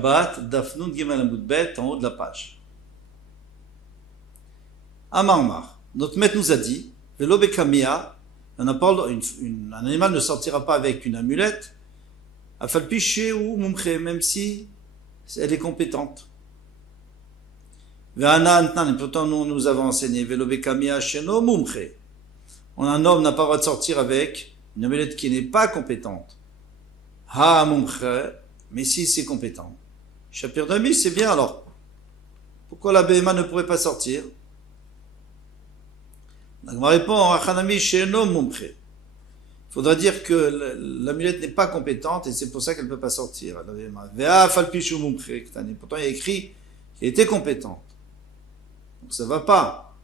Shabbat, Dafnun Gimel Amud Bet, en haut de la page. Amarmar, notre maître nous a dit, Velo Bekamia, un animal ne sortira pas avec une amulette, Afalpiché ou Mumche, même si elle est compétente. Ve'ana Antnan, pourtant nous avons enseigné, Velo Bekamia Sheno Mumche. Un homme n'a pas le droit de sortir avec une amulette qui n'est pas compétente. Ha Mumche, mais si c'est compétent. Shapir Dami, c'est bien alors. Pourquoi la BMA ne pourrait pas sortir? La Gemara répond, Achanami Sheno Mumche. Il faudra dire que l'amulette n'est pas compétente et c'est pour ça qu'elle ne peut pas sortir. Vea Falpishu Mumche. Pourtant il y a écrit qu'elle était compétente. Donc ça ne va pas.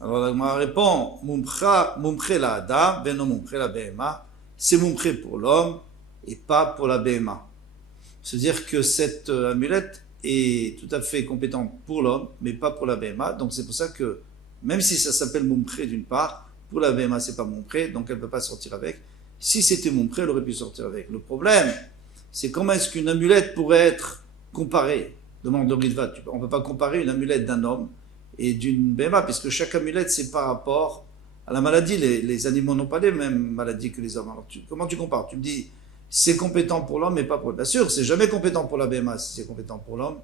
Alors la Gemara répond, Mumche la Adam, Beno Mumche la BMA. C'est Mumche pour l'homme et pas pour la BMA. C'est-à-dire que cette amulette est tout à fait compétente pour l'homme, mais pas pour la BMA. Donc c'est pour ça que, même si ça s'appelle Mumche d'une part, pour la BMA c'est pas Mumche, donc elle ne peut pas sortir avec. Si c'était Mumche, elle aurait pu sortir avec. Le problème, c'est comment est-ce qu'une amulette pourrait être comparée? Demande de Ritva. On ne peut pas comparer une amulette d'un homme et d'une BMA, puisque chaque amulette c'est par rapport à la maladie. Les animaux n'ont pas les mêmes maladies que les hommes. Alors comment tu compares? Tu me dis, c'est compétent pour l'homme, mais pas pour l'homme. Bien sûr, c'est jamais compétent pour la BMA si c'est compétent pour l'homme.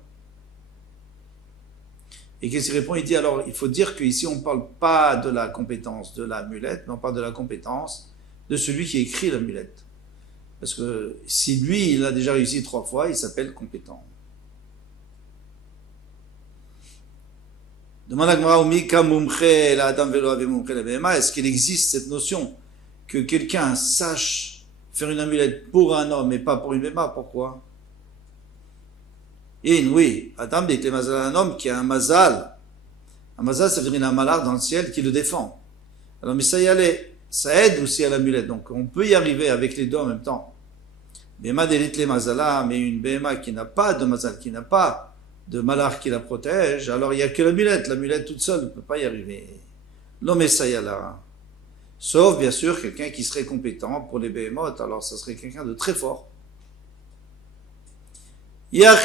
Et qu'est-ce qu'il répond? Il dit, alors, il faut dire qu'ici, on ne parle pas de la compétence de l'amulette, mais on parle de la compétence de celui qui écrit l'amulette. Parce que si lui, il a déjà réussi 3 fois, il s'appelle compétent. Demande à Gemara, est-ce qu'il existe cette notion que quelqu'un sache faire une amulette pour un homme et pas pour une BMA? Pourquoi? Oui, Adam est un homme qui a un mazal. Un mazal, ça veut dire qu'il a un malheur dans le ciel qui le défend. Alors, mais ça y allait, ça aide aussi à l'amulette. Donc, on peut y arriver avec les deux en même temps. BMA délit les mazala, mais une BMA qui n'a pas de mazal, qui n'a pas de malheur qui la protège, alors il n'y a que l'amulette. L'amulette toute seule ne peut pas y arriver. L'homme ça y là. Sauf, bien sûr, quelqu'un qui serait compétent pour les behemoths, alors ça serait quelqu'un de très fort. Pourquoi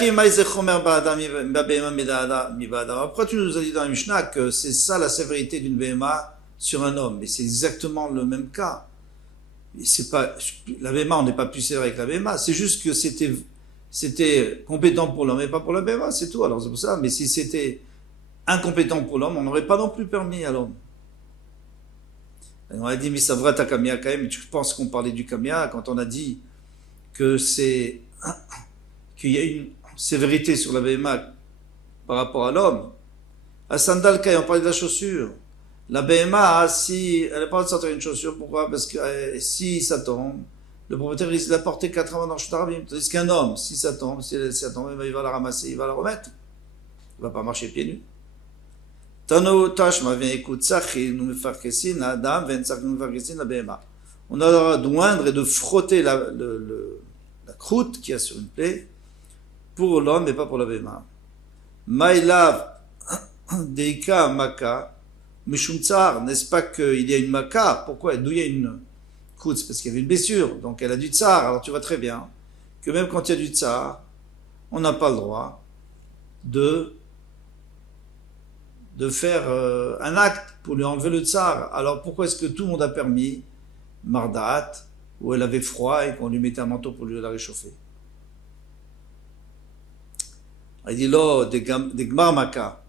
tu nous as dit dans la Mishnah que c'est ça la sévérité d'une BMA sur un homme? Mais c'est exactement le même cas. Et c'est pas, la BMA, on n'est pas plus sévère avec la BMA, c'est juste que c'était compétent pour l'homme et pas pour la BMA, c'est tout. Alors c'est pour ça, mais si c'était incompétent pour l'homme, on n'aurait pas non plus permis à l'homme. On a dit, mais ça va ta kamia quand même, tu penses qu'on parlait du kamia quand on a dit que qu'il y a une sévérité sur la BMA par rapport à l'homme. À Sandal Kai, on parlait de la chaussure. La BMA, si elle n'a pas le droit de sortir une chaussure, pourquoi? Parce que si ça tombe, le propriétaire risque de la porter 4 ans dans le Shtarabim. Tandis qu'un homme, si ça tombe, il va la ramasser, il va la remettre. Il ne va pas marcher pieds nus. Tano Tashma vient écouter ça, nous me faire question, la dame vient nous faire question la BMA. On a le droit d'oindre et de frotter la croûte qu'il y a sur une plaie pour l'homme et pas pour la BMA. Maïlav Deika Maka Mishum Tsar, n'est-ce pas qu'il y a une Maka? Pourquoi? D'où il y a une croûte? C'est parce qu'il y avait une blessure, donc elle a du Tsar. Alors tu vois très bien que même quand il y a du Tsar, on n'a pas le droit de faire un acte pour lui enlever le Tsar. Alors pourquoi est-ce que tout le monde a permis Mardat, où elle avait froid et qu'on lui mettait un manteau pour lui la réchauffer? Il dit là, des Gmar Maka,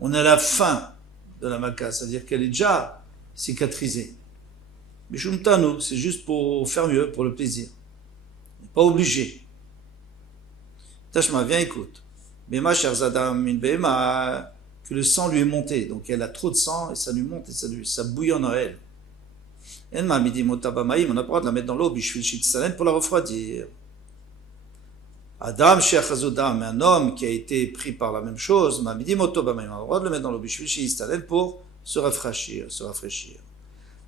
on est à la fin de la Maka, c'est-à-dire qu'elle est déjà cicatrisée. Mais Shumtanu, c'est juste pour faire mieux, pour le plaisir. On n'est pas obligé. Tashma, viens, écoute. Bema Sherzadam min Bema, que le sang lui est monté. Donc elle a trop de sang et ça lui monte et ça bouillonne en elle. Elle m'a dit Motabamaïm, on a pas le droit de la mettre dans l'eau, pour la refroidir. Adam Shechazodam, un homme qui a été pris par la même chose, m'a dit Motabamaïm, on a le droit de le mettre dans l'eau, pour se rafraîchir.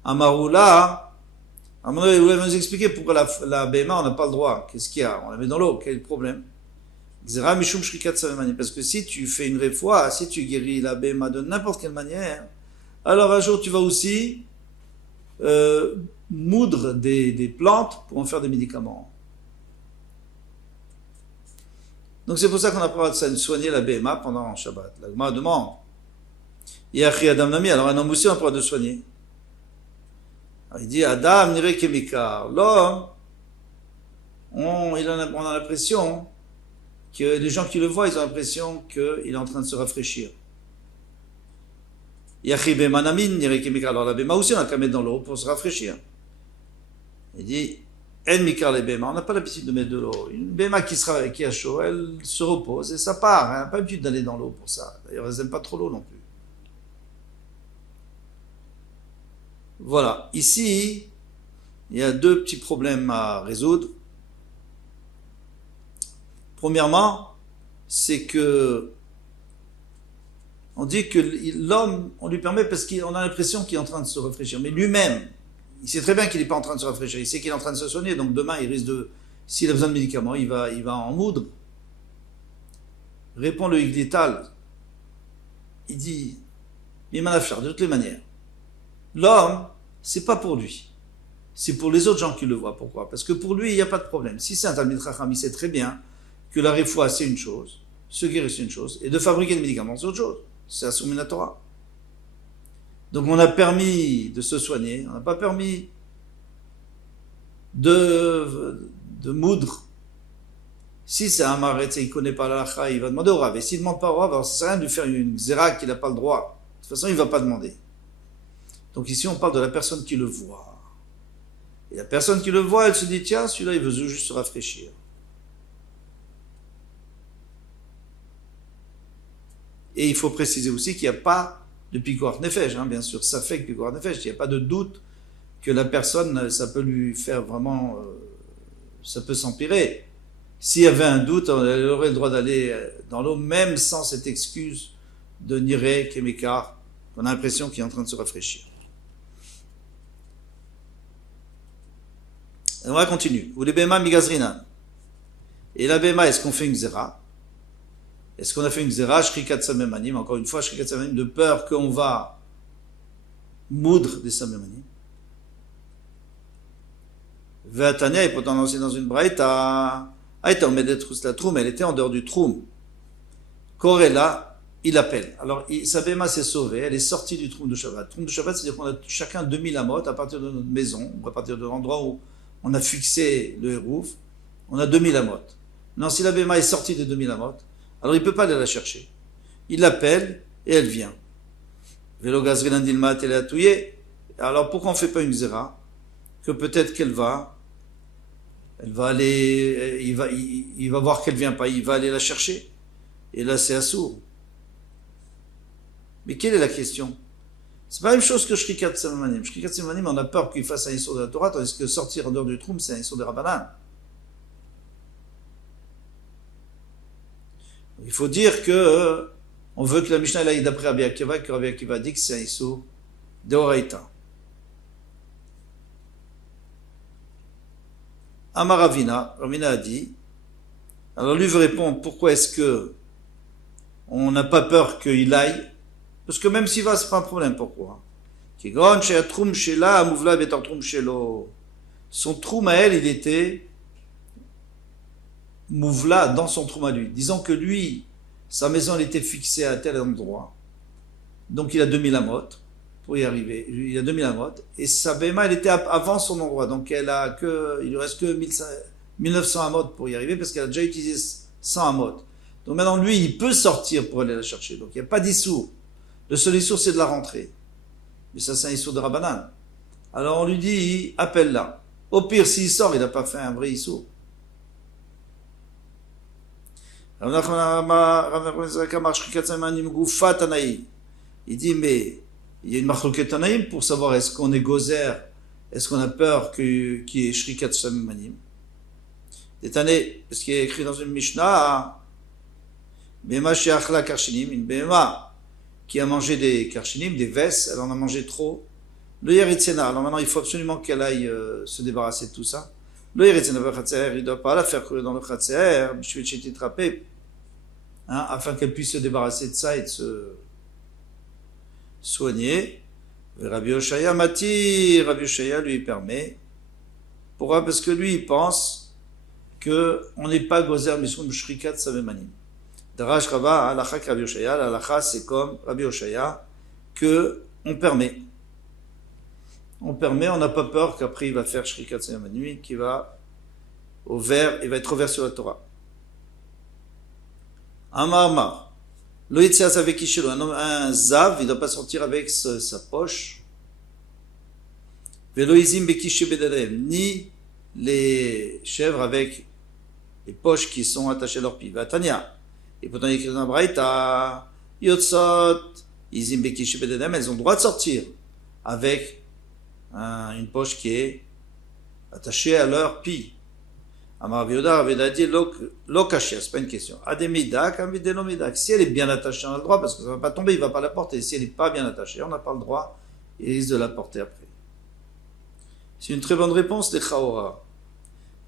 Amaroula, à un moment donné, il voulait nous expliquer pourquoi la BMA, on n'a pas le droit. Qu'est-ce qu'il y a? On la met dans l'eau, quel est le problème? Parce que si tu fais une réfoua, si tu guéris la BMA de n'importe quelle manière, alors un jour tu vas aussi moudre des plantes pour en faire des médicaments. Donc c'est pour ça qu'on a pas le droit de soigner la BMA pendant Shabbat. La Gemara demande. Yachi Adam Nami, alors un homme aussi on a pas le droit de soigner. Alors il dit Adam nire kemikar. L'homme, on a l'impression que les gens qui le voient, ils ont l'impression qu'il est en train de se rafraîchir. Yachi Bema Nami nire kemikar. Alors la BMA aussi on a qu'à mettre dans l'eau pour se rafraîchir. Il dit En mikar les Bema, on n'a pas l'habitude de mettre de l'eau. Une Bema qui a chaud, elle se repose et ça part. Elle n'a pas l'habitude d'aller dans l'eau pour ça. D'ailleurs, elle n'aime pas trop l'eau non plus. Voilà. Ici, il y a deux petits problèmes à résoudre. Premièrement, c'est que on dit que l'homme, on lui permet parce qu'on a l'impression qu'il est en train de se rafraîchir. Mais lui-même, il sait très bien qu'il n'est pas en train de se rafraîchir. Il sait qu'il est en train de se soigner. Donc demain, il risque de, s'il a besoin de médicaments, il va en moudre. Répond le Iglital. Il dit, il m'en a fait de toutes les manières. L'homme, c'est pas pour lui. C'est pour les autres gens qui le voient. Pourquoi? Parce que pour lui, il n'y a pas de problème. Si c'est un Talmid Chacham, il sait très bien que la réfoua, c'est une chose, se guérir, c'est une chose, et de fabriquer des médicaments, c'est autre chose. C'est Assoum min Torah. Donc on a permis de se soigner, on n'a pas permis de moudre. Si c'est un maretz et il ne connaît pas la lacha, il va demander au Rav. Et s'il ne demande pas au Rav, alors ça ne sert à rien de lui faire une xéra qu'il n'a pas le droit. De toute façon, il ne va pas demander. Donc ici, on parle de la personne qui le voit. Et la personne qui le voit, elle se dit, tiens, celui-là, il veut juste se rafraîchir. Et il faut préciser aussi qu'il n'y a pas de pikuach nefesh, bien sûr, ça fait que pikuach nefesh, il n'y a pas de doute que la personne, ça peut lui faire vraiment, ça peut s'empirer. S'il y avait un doute, elle aurait le droit d'aller dans l'eau, même sans cette excuse de nire kemikar, qu'on a l'impression qu'il est en train de se rafraîchir. Et on va continuer. Ou les bema migazrinan. Et la bema, est-ce qu'on fait une zera? Est-ce qu'on a fait une zera, shrikat samemanim, encore une fois, shrikat samemanim, de peur qu'on va moudre des samemanim. Ve'atania, et pourtant lancer dans une braïta, aïta, on met des trous la troum, elle était en dehors du troum. Korela, il appelle. Alors, sa béma s'est sauvée, elle est sortie du troum de Shabbat. Troum de Shabbat, c'est-à-dire qu'on a chacun 2000 amot à partir de notre maison, ou à partir de l'endroit où on a fixé le hérouf, on a 2000 amot. Non, si la béma est sortie des 2000 amot, alors il ne peut pas aller la chercher. Il l'appelle et elle vient. Vélo gazrinan dilma telatouye. Alors pourquoi on ne fait pas une zera? Que peut-être qu'elle va aller, il va voir qu'elle ne vient pas, il va aller la chercher. Et là c'est assourd. Mais quelle est la question? C'est pas la même chose que Shrikat Samamanim. Shrikat Samamanim, on a peur qu'il fasse un issour de la Torah, tandis que sortir en dehors du troum, c'est un issour de Rabbanan. Il faut dire que on veut que la Mishnah aille d'après Rabbi Akiva, que Rabbi Akiva dit que c'est un issour de Horaïta. Amar Ravina a dit, alors lui veut répondre, pourquoi est-ce que on n'a pas peur qu'il aille? Parce que même s'il va, c'est pas un problème. Pourquoi? Son troum à elle, il était mouvla dans son troum à lui. Disons que lui, sa maison, elle était fixée à tel endroit. Donc il a 2000 amot pour y arriver. Il a 2000 amot. Et sa béma, elle était avant son endroit. Donc il lui reste que 1900 amot pour y arriver parce qu'elle a déjà utilisé 100 amot. Donc maintenant, lui, il peut sortir pour aller la chercher. Donc il n'y a pas d'issour. Le seul issour, c'est de la rentrée. Mais ça, c'est un issour de Rabbanan. Alors on lui dit, appelle-la. Au pire, s'il sort, il n'a pas fait un vrai issour. Il dit, mais il y a une machloket tanaïm pour savoir est-ce qu'on est gozer, est-ce qu'on a peur qu'il y ait shrikat samemanim. Détané, parce qu'il est écrit dans une Mishnah, Bema she'achla karshinim, une Bema qui a mangé des karshinim, des vesses, elle en a mangé trop. Le yeritzena, alors maintenant il faut absolument qu'elle aille se débarrasser de tout ça. Le yeritzena b'chatzer, il ne doit pas la faire courir dans le chatzer, afin qu'elle puisse se débarrasser de ça et de se soigner. Rabbi Oshaya Mati, Rabbi Oshaya lui permet. Pourquoi? Parce que lui il pense qu'on n'est pas gozer mishum shrikat samemanim. Darash Rava, halakha Rabbi Oshaya, l'halakha c'est comme Rabbi Oshaya, que on permet. On permet, on n'a pas peur qu'après il va faire shrikat samemanim, qu'il va il va être ouvert sur la Torah. Amar Amar. Lo yitzias avec ishelo, un zav, il ne doit pas sortir avec sa poche. Velo izim bekishe bedalem, ni les chèvres avec les poches qui sont attachées à leur pied. Vatania. Et pourtant, il y a écrit dans la Braïta, yotzot, izim bekishe bedalem, elles ont le droit de sortir avec une poche qui est attachée à leur pied. Amar Vioda avait dit l'okashia, c'est pas une question. Ademidak, amidenomidak. Si elle est bien attachée, on a le droit parce que ça va pas tomber, il va pas la porter. Si elle n'est pas bien attachée, on n'a pas le droit, il risque de la porter après. C'est une très bonne réponse, les Chaora.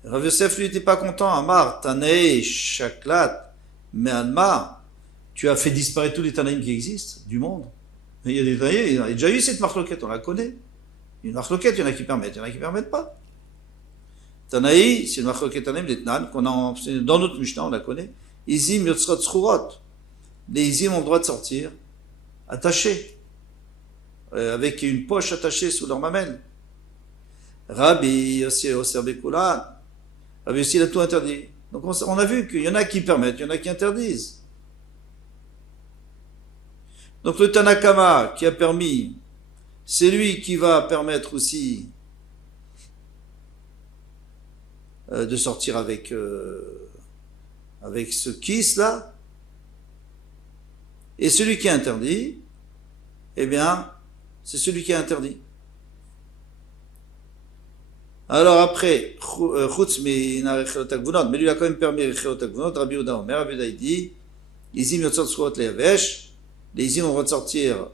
Rav Yosef lui était pas content. Amar, Tanei, Shaklat, Me'anma, tu as fait disparaître tous les Tanaïm qui existent du monde. Mais il y a des Tanaïm, il y a déjà eu cette marloquette, on la connaît. Il y a une marloquette, il y en a qui permettent, il y en a qui permettent pas. Tanaï, c'est une marloquette Tanaïm d'Etnan, qu'on a dans notre Mishnah, on la connaît. Izim yotzrot tzchurot. Les Izim ont le droit de sortir attachés, avec une poche attachée sous leur mamelle. Rabbi Yossi Oserbekula, Rabbi Yossi il a tout interdit. Donc on a vu qu'il y en a qui permettent, il y en a qui interdisent. Donc le Tanakama qui a permis, c'est lui qui va permettre aussi de sortir avec ce kiss là. Et celui qui a interdit, eh bien, c'est celui qui a interdit. Alors après, Chutz mina rechelot hakvunot, mais lui a quand même permis rechelot hakvunot, Rabbi Yehuda Omer, Rabbi Yehuda il dit, Izim yotzot tzchurot leyavesh, les Izim vont sortir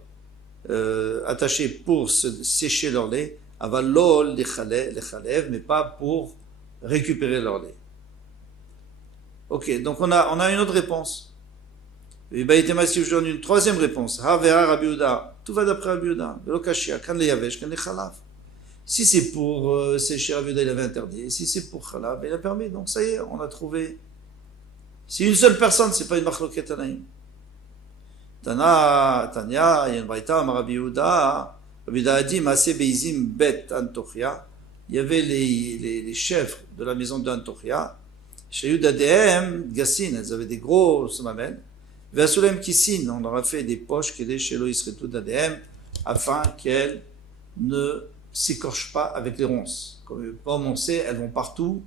attachés pour sécher leur lait, aval lo lechalev, mais pas pour récupérer leur lait. Ok, donc on a une autre réponse. Et ben il était massif aujourd'hui une troisième réponse. Ha vera Rabbi Yehuda, tout va d'après Rabbi Yehuda, velo kashia, kan leyavesh, kan lechalav. Si c'est pour sécher Rabbi Yehuda, il avait interdit. Si c'est pour Khalab, il a permis. Donc ça y est, on a trouvé. Si une seule personne, c'est pas une machloket Tanaïm. Tanya, il y a une braïta, Rabbi Yehuda. Rabbi Yehuda a dit, Maaseh beizim bet Antochia. Il y avait les chèvres de la maison d'Antochia. Chez Yudadehem, Gassin, elles avaient des gros mamelles. Veasulem Kissin, on leur a fait des poches qui étaient chez Loïsretu d'Adehem, afin qu'elles ne s'écorchent pas avec les ronces. Comme on sait, elles vont partout,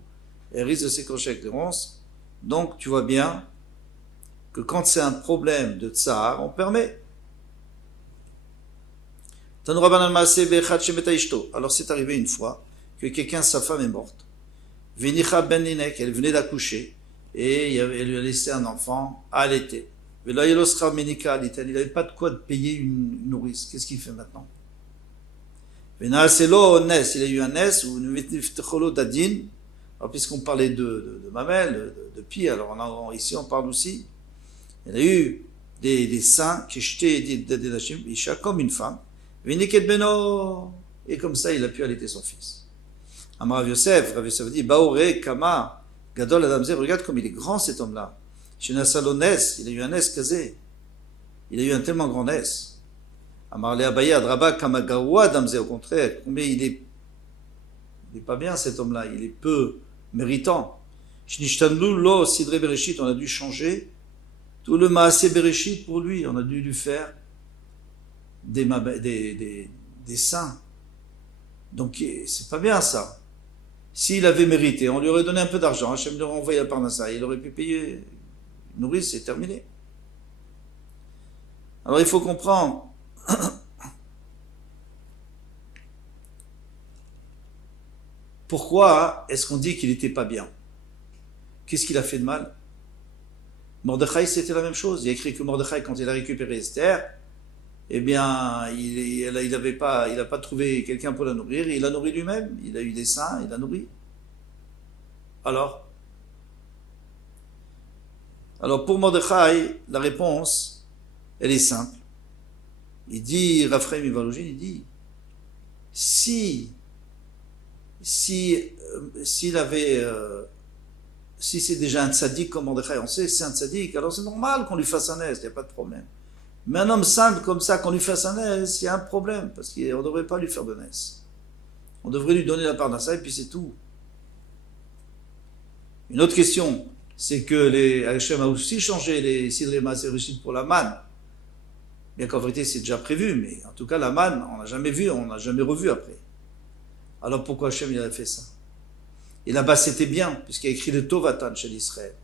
elles risquent de s'écorcher avec les ronces. Donc, tu vois bien que quand c'est un problème de tsar, on permet. Alors, c'est arrivé une fois que sa femme est morte. Vinicha ben linek, elle venait d'accoucher, et elle lui a laissé un enfant à l'été. Il n'avait pas de quoi de payer une nourrice. Qu'est-ce qu'il fait maintenant? Il a eu un nes, ou dadin. Alors, puisqu'on parlait de mamelle, de pied, alors ici on parle aussi. Il a eu des seins qui jetaient des isha comme une femme. Et comme ça, il a pu allaiter son fils. Amar Rav Yosef dit, Baoré, Kama, Gadol Adamze, regarde comme il est grand cet homme-là. Chez Nassalones, il a eu un nes casé. Il a eu un tellement grand nes. Amar le Abaye Adraba Kamagawa Damze, au contraire, mais il est pas bien cet homme-là, il est peu méritant. Shnishtanlu lo Sidre Bereshit, on a dû changer tout le Maaseh Bereshit pour lui, on a dû lui faire des saints. Donc c'est pas bien ça. S'il avait mérité, on lui aurait donné un peu d'argent, Hachem lui aurait envoyé à Parnassa, il aurait pu payer une nourrice, c'est terminé. Alors il faut comprendre. Pourquoi est-ce qu'on dit qu'il n'était pas bien? Qu'est-ce qu'il a fait de mal? Mordechai, c'était la même chose. Il y a écrit que Mordechai, quand il a récupéré Esther, eh bien, il n'a pas trouvé quelqu'un pour la nourrir, il l'a nourri lui-même, il a eu des seins, il l'a nourri. Alors pour Mordechai, la réponse, elle est simple. Il dit, Raphaël Mivalogine, il dit, s'il avait si c'est déjà un tzaddik comme Mordechai, on sait c'est un tzaddik, alors c'est normal qu'on lui fasse un aise, il n'y a pas de problème. Mais un homme simple comme ça, qu'on lui fasse un aise, il y a un problème, parce qu'on ne devrait pas lui faire de naisse. On devrait lui donner la part d'un ça et puis c'est tout. Une autre question, c'est que Hachem a aussi changé les Sidrei Maaser Rishit pour la manne. Bien qu'en vérité c'est déjà prévu, mais en tout cas la manne, on n'a jamais vu, on n'a jamais revu après. Alors pourquoi Hachem il a fait ça? Et là-bas c'était bien, puisqu'il y a écrit le Tovatan chez l'Israël.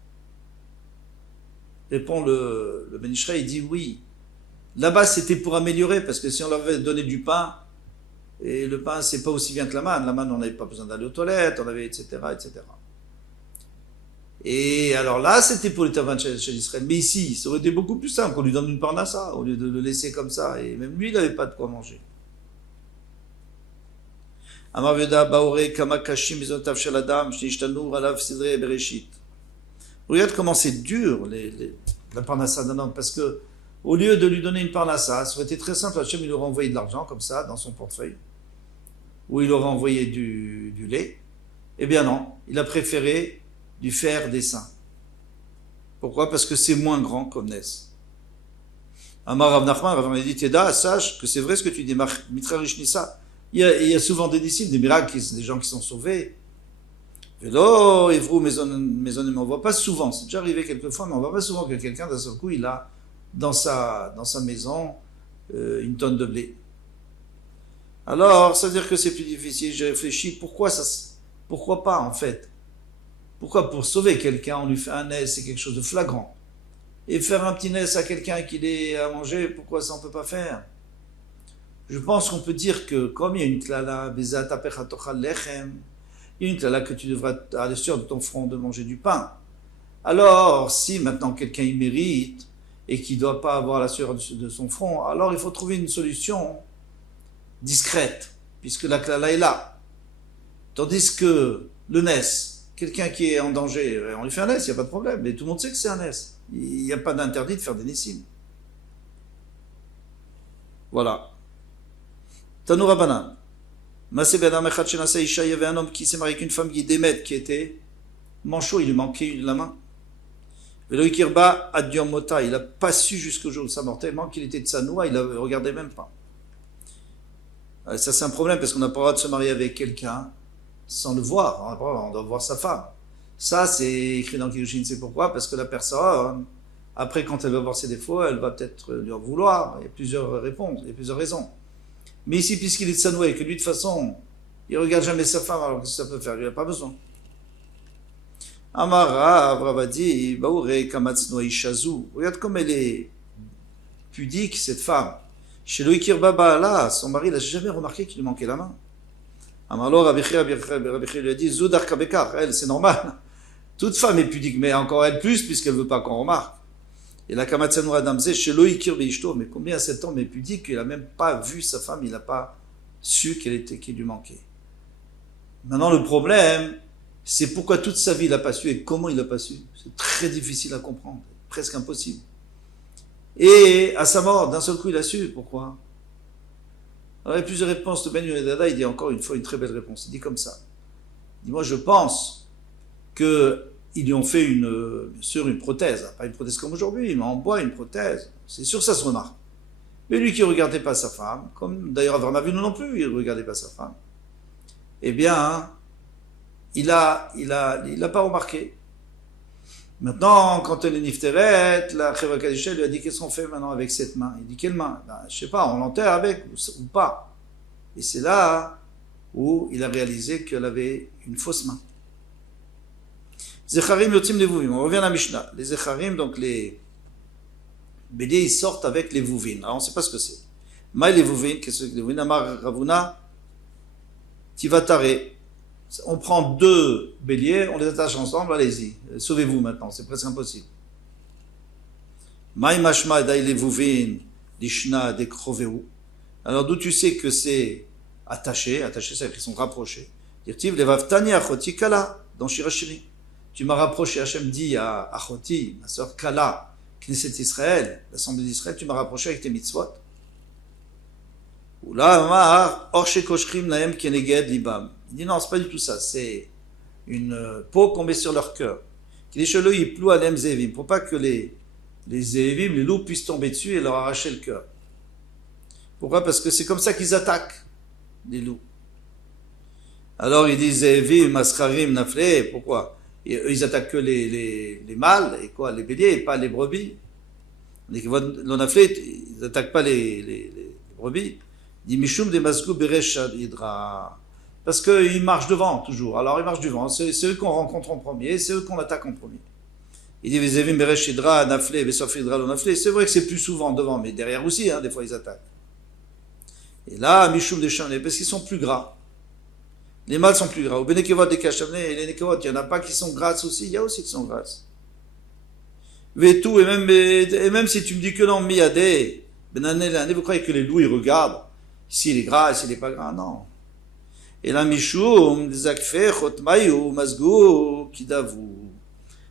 Répond le Ben Ishraï, il dit oui. Là-bas c'était pour améliorer, parce que si on leur avait donné du pain, et le pain c'est pas aussi bien que la manne on n'avait pas besoin d'aller aux toilettes, on avait etc. etc. Et alors là, c'était pour les Tavan chez l'Israël. Mais ici, ça aurait été beaucoup plus simple qu'on lui donne une parnassa, au lieu de le laisser comme ça. Et même lui, il n'avait pas de quoi manger. Regarde comment c'est dur, la parnassa d'un homme. Parce que, au lieu de lui donner une parnassa, ça aurait été très simple. Hachem, il aurait envoyé de l'argent, comme ça, dans son portefeuille. Ou il aurait envoyé du lait. Eh bien non, il a préféré du fer des saints. Pourquoi? Parce que c'est moins grand comme Nes. Amar Rav Nachman, Rav dit Teda, sache que c'est vrai ce que tu dis, Mitra Rishnissa. Il y a souvent des disciples, des miracles, des gens qui sont sauvés. Vélo, Evrou, Maison, on ne voit pas souvent. C'est déjà arrivé quelquefois, mais on ne voit pas souvent que quelqu'un, d'un seul coup, il a dans sa maison une tonne de blé. Alors, ça veut dire que c'est plus difficile. J'ai réfléchi, pourquoi pas en fait? Pourquoi pour sauver quelqu'un, on lui fait un nez, c'est quelque chose de flagrant. Et faire un petit nez à quelqu'un qui ait à manger, pourquoi ça on ne peut pas faire? Je pense qu'on peut dire que comme il y a une klala, il y a une klala que tu devras aller sur de ton front de manger du pain. Alors, si maintenant quelqu'un y mérite et qui ne doit pas avoir la sueur de son front, alors il faut trouver une solution discrète, puisque la klala est là. Tandis que le nes, quelqu'un qui est en danger, on lui fait un nes, il n'y a pas de problème, mais tout le monde sait que c'est un nes. Il n'y a pas d'interdit de faire des nessim. Voilà. Tanou Rabbanan. Masé Ben Amechat Shenasa Isha, il y avait un homme qui s'est marié avec une femme qui est Démet, qui était manchot, il lui manquait la main. Velo Ikirba Adiom Mota, il n'a pas su jusqu'au jour de sa mort, tellement qu'il était de Sanoua, il ne regardait même pas. Ça c'est un problème, parce qu'on n'a pas le droit de se marier avec quelqu'un sans le voir, on doit voir sa femme. Ça, c'est écrit dans Kiddushin, c'est pourquoi? Parce que la personne, après, quand elle va voir ses défauts, elle va peut-être lui en vouloir. Il y a plusieurs réponses, il y a plusieurs raisons. Mais ici, puisqu'il est de Sanoua et que lui, de toute façon, il ne regarde jamais sa femme, alors qu'est-ce que ça peut faire? Il n'a pas besoin. Amara, Bravadi, Baoure, Kamatsnoa Ishazu. Regarde comme elle est pudique, cette femme. Chez Loïkir Baba, là, son mari n'a jamais remarqué qu'il lui manquait la main. Alors Rabbi Chia lui a dit, Zoudar Kabekar, elle, c'est normal. Toute femme est pudique, mais encore elle plus, puisqu'elle ne veut pas qu'on remarque. Et la Kamatsanoura Damze, chez Loïkir Beishto, mais combien cet homme est pudique qu'il n'a même pas vu sa femme, il n'a pas su qu'il lui manquait. Maintenant, le problème, c'est pourquoi toute sa vie il n'a pas su et comment il n'a pas su. C'est très difficile à comprendre, presque impossible. Et à sa mort, d'un seul coup, il a su. Pourquoi? Alors, il y a plusieurs réponses. Le Ben Yonedada, il dit encore une fois une très belle réponse. Il dit comme ça. Il dit, moi, je pense qu'ils lui ont fait bien sûr, une prothèse. Pas une prothèse comme aujourd'hui, mais en bois, une prothèse. C'est sûr, ça se remarque. Mais lui qui ne regardait pas sa femme, comme d'ailleurs Avraham Avinu non plus, il ne regardait pas sa femme, eh bien, il n'a pas remarqué. Maintenant, quand elle est nifteret, la Cheva Kadisha lui a dit, qu'est-ce qu'on fait maintenant avec cette main? Il dit, quelle main? Je sais pas, on l'enterre avec ou pas. Et c'est là où il a réalisé qu'elle avait une fausse main. Zecharim yotzim levuvim. On revient à la Mishnah. Les Zecharim, donc les béliers, ils sortent avec les vuvin. Alors on ne sait pas ce que c'est. Maï les vuvin, qu'est-ce que les vuvin? Amar Ravuna, tivatare. On prend deux béliers, on les attache ensemble, allez-y, sauvez-vous maintenant, c'est presque impossible. Maï mashma daïle vuvin, lishna dekroveu. Alors d'où tu sais que c'est attaché, c'est-à-dire qu'ils sont rapprochés. Dirtiv levaftani achoti kala, dans Shirashiri. Tu m'as rapproché, Hachem dit à Achoti, ma sœur Kala, Knesset Israël, l'Assemblée d'Israël, tu m'as rapproché avec tes mitzvot. Ou là, Amar, Orche Koshrim Naem Keneged Libam. Il dit non, c'est pas du tout ça, c'est une peau qu'on met sur leur cœur. Les chelo ils plouent à l'em zévim, pour pas que les zévim, les loups puissent tomber dessus et leur arracher le cœur. Pourquoi? Parce que c'est comme ça qu'ils attaquent les loups. Alors ils disent zévim, mascharim, naflé, pourquoi? Et eux, ils attaquent que les mâles, et quoi, les béliers, et pas les brebis. L'onaflé, ils n'attaquent pas les brebis. Il dit Mishum de Masgou Beresh Hydra. Parce qu'ils marchent devant, toujours. Alors ils marchent devant. C'est eux qu'on rencontre en premier, c'est eux qu'on attaque en premier. Il dit Vezevim Beresh Hydra, Naflé, Vesof Hydra, l'onaflé. C'est vrai que c'est plus souvent devant, mais derrière aussi, des fois ils attaquent. Et là, Mishum de Chamné, parce qu'ils sont plus gras. Les mâles sont plus gras. Au Benekevot des Kachamné, et les Nekevot, il n'y en a pas qui sont grasses aussi, il y a aussi qui sont grasses. Vetou, et même si tu me dis que non, Miyadé, vous croyez que les loups, ils regardent s'il est gras et s'il n'est pas gras? Non. Et là, Mishum, Zakfe, Chotmayu, Mazgou, Kidavou.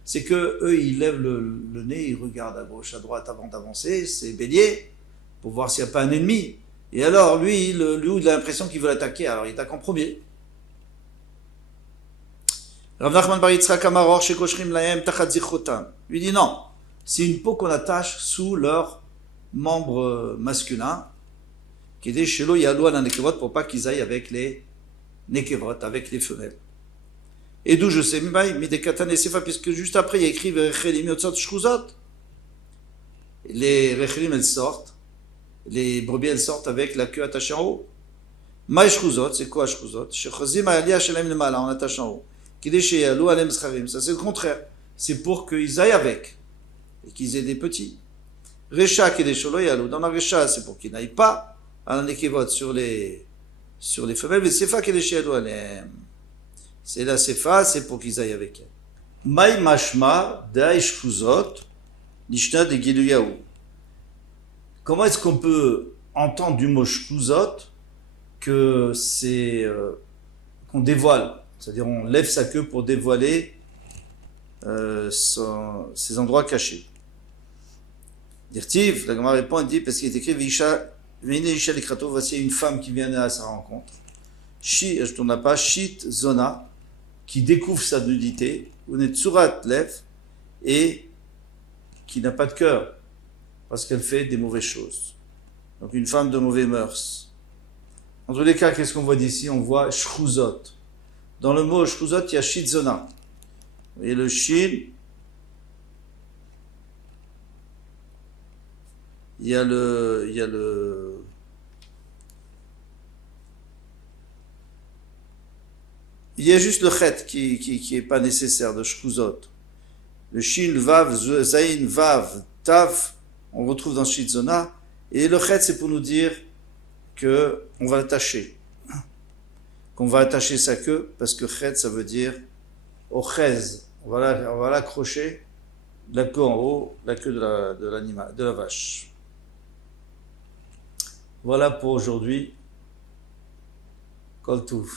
C'est que eux, ils lèvent le nez, ils regardent à gauche, à droite avant d'avancer, c'est bélier, pour voir s'il n'y a pas un ennemi. Et alors, lui, le loup, il a l'impression qu'il veut l'attaquer, alors il attaque en premier. Rav Nachman bar Yitzchak Amaror, Shekoshrim Laem, Tachat Zichotam. Lui dit non, c'est une peau qu'on attache sous leur membre masculin, qui est des Shelo Yalou à la Nekevot, pour pas qu'ils aillent avec les Nekevot, avec les femelles. Et d'où je sais, Midekatan et Sefa, puisque juste après il y a écrit Rechelim Yotzot Shchuzot. Les Rechelim elles sortent, les brebis elles sortent avec la queue attachée en haut. Maï Shchuzot, c'est quoi Shchuzot? Shechozim Aliyah Shalem Lemala, on attache en haut. Kideshe Yalou Alem Scharim, ça c'est le contraire. C'est pour qu'ils aillent avec, et qu'ils aient des petits. Recha Kidesholo Yalou, dans la Recha, c'est pour qu'ils n'aillent pas à la Nekevot sur les femelles, mais Sefa Kideshe Yalou Alem. C'est la Sefa, c'est pour qu'ils aillent avec elle. Maï Mashma Daïch Shchuzot, Nishna de Giluyahu. Comment est-ce qu'on peut entendre du mot Shchuzot que c'est qu'on dévoile? C'est-à-dire on lève sa queue pour dévoiler ses endroits cachés. Dirtiv, la Gemara répond, elle dit, parce qu'il est écrit Visha, Isha Likrato, voici une femme qui vient à sa rencontre. Je tourne la page, Shit Zona, qui découvre sa nudité, ou Netsurat Lev, et qui n'a pas de cœur, parce qu'elle fait des mauvaises choses. Donc une femme de mauvais mœurs. En tous les cas, qu'est-ce qu'on voit d'ici? On voit Shchuzot. Dans le mot Shchuzot, il y a Shitzona. Et le Shin, il y a juste le Chet qui est pas nécessaire de Shchuzot. Le Shin, le Vav, Zayin, Vav, Tav, on retrouve dans Shitzona. Et le Chet, c'est pour nous dire que on va l'attacher. Qu'on va attacher sa queue, parce que Chet, ça veut dire Ochez. On va l'accrocher, la queue en haut, la queue de l'animal, de la vache. Voilà pour aujourd'hui. Kol Tuv.